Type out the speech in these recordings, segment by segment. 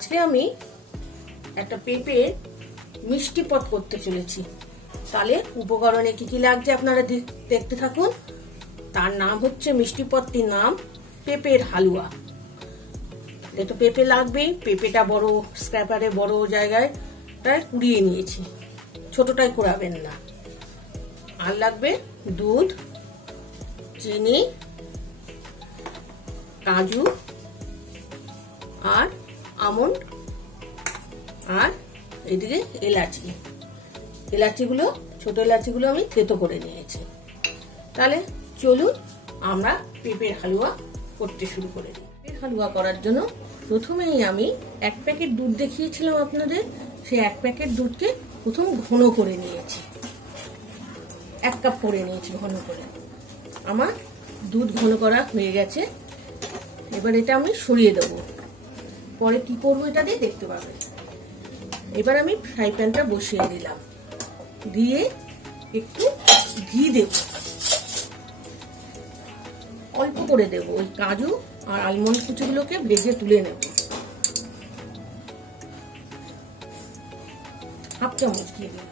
আজকে আমি একটা পেঁপে মিষ্টি পদ করতে চলেছি। তাহলে উপকরণে কি কি লাগছে আপনারা দেখতে থাকুন। তার নাম হচ্ছে মিষ্টি পদটির নাম পেঁপের হালুয়া। তো পেঁপে লাগবেই। পেঁপেটা বড় স্ক্র্যাপারে বড় জায়গায় প্রায় কুড়িয়ে নিয়েছি, ছোটটাই কুড়াবেন না। আর লাগবে দুধ, চিনি, কাজু আর আমন্ড, আর এদিকে এলাচি। এলাচিগুলো, ছোট এলাচিগুলো আমি থেতো করে নিয়েছি। তাহলে চলুন আমরা পেঁপের হালুয়া করতে শুরু করে দিই। পেঁপের হালুয়া করার জন্য প্রথমেই আমি 1 প্যাকেট দুধ দেখিয়েছিলাম আপনাদের, সেই 1 প্যাকেট দুধকে প্রথম ঘন করে নিয়েছি। 1 কাপ করে নিয়েছি ঘন করে। আমার দুধ ঘন করা হয়ে গেছে। এবার এটা আমি সরিয়ে দেবো, পরে কি করবো এটা দিয়ে দেখতে পাবেন। এবার আমি ফ্রাই প্যানটা বসিয়ে দিলাম, দিয়ে একটু ঘি দেব, অল্প করে দেব। ওই কাজু আর আলমন্ড কুচিগুলোকে ভেজে তুলে নেব। 1/2 চামচ ঘি দিলাম।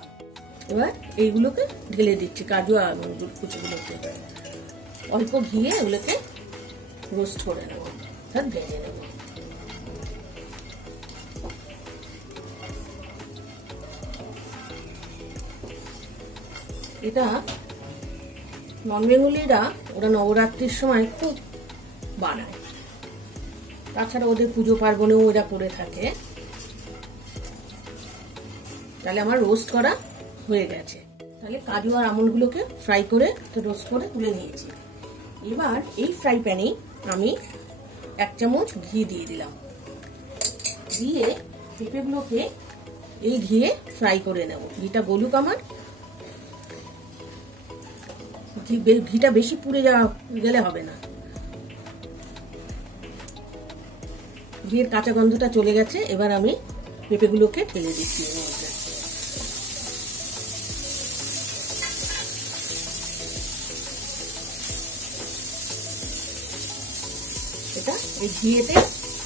এবার এইগুলোকে ঢেলে দিচ্ছি, কাজু আর আলমন্ড কুচিগুলোকে অল্প ঘিয়ে এগুলোকে রোস্ট করে নেব, অর্থাৎ ভেজে নেব। এটা নন বেঙ্গলিরা ওরা নবরাত্রির সময় খুব বানায়, তাছাড়া ওদের পুজো পার্বণেও ওরা করে থাকে। তাহলে আমার রোস্ট করা হয়ে গেছে। তাহলে কাজু আর আমন্ডগুলোকে ফ্রাই করে রোস্ট করে তুলে নিয়েছি। এবার এই ফ্রাই প্যানে আমি 1 চামচ ঘি দিয়ে দিলাম, দিয়ে পেঁপেগুলোকে এই ঘিয়ে ফ্রাই করে নেব। ঘিটা গলুক আমার। ঘিটা বেশি পুড়ে গেলে হবে না। ঘিয়ের কাঁচা গন্ধটা চলে গেছে। এবার আমি পেঁপেগুলোকে ঢেলে দিচ্ছি এর মধ্যে। এটা এই ঘিয়েতে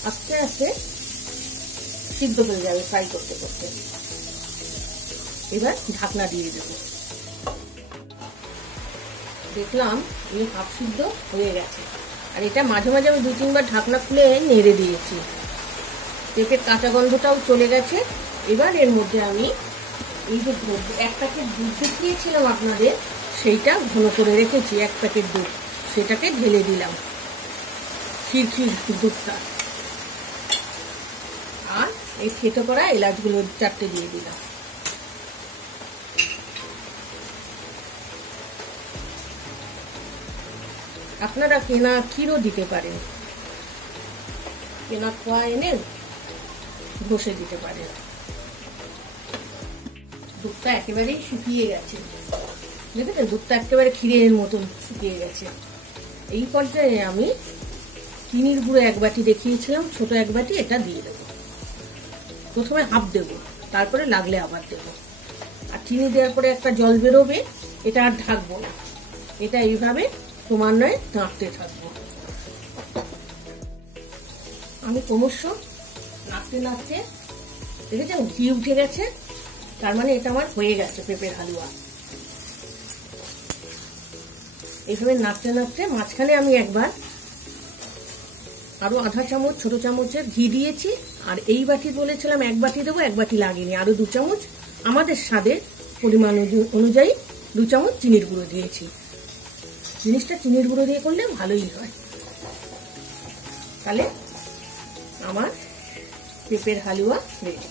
আস্তে আস্তে সিদ্ধ হয়ে যাবে ফ্রাই করতে করতে। এবার ঢাকনা দিয়ে দেব। দেখলাম এই হাফ সিদ্ধ হয়ে গেছে। আর এটা মাঝে মাঝে আমি 2-3 বার ঢাকনা খুলে নেড়ে দিয়েছি। পেঁপের কাঁচা গন্ধটাও চলে গেছে। এবার এর মধ্যে আমি এই যে 1 প্যাকেট দুধ দেখিয়েছিলাম আপনাদের, সেইটা ঘন করে রেখেছি 1 প্যাকেট দুধ, সেটাকে ঢেলে দিলাম, ক্ষীর দুধটা। আর এই থেতো করা এলাচগুলো 4টে দিয়ে দিলাম। আপনারা কেনা ক্ষীরও দিতে পারেন, কেনা খোয়া এনে ঘষে দিতে পারেন। দুধটা একেবারেই শুকিয়ে গেছে, দেখেছেন? দুধটা একেবারে ক্ষীরের মতন শুকিয়ে গেছে। এই পর্যায়ে আমি চিনির গুঁড়ো 1 বাটি দেখিয়েছিলাম, ছোট 1 বাটি, এটা দিয়ে দেবো। প্রথমে হাফ দেব, তারপরে লাগলে আবার দেব। আর চিনি দেওয়ার পরে একটা জল বেরোবে, এটা আর ঢাকবো না। এটা এইভাবে ক্রমান্বয়ে নাড়তে থাকবো। আমি ক্রমশ নাড়তে নাড়তে, দেখেছেন ঘি উঠে গেছে, তার মানে এটা আমার হয়ে গেছে পেঁপের হালুয়া। এইভাবে নাড়তে নাড়তে মাঝখানে আমি একবার আরো 1/2 চামচ ছোট চামচের ঘি দিয়েছি। আর এই বাটি বলেছিলাম 1 বাটি দেবো, 1 বাটি লাগেনি, আরো 2 চামচ আমাদের স্বাদের পরিমাণ অনুযায়ী 2 চামচ চিনির গুঁড়ো দিয়েছি। জিনিসটা চিনির গুঁড়ো দিয়ে করলে ভালোই হয়। তাহলে আমার পেঁপের হালুয়া রেডি।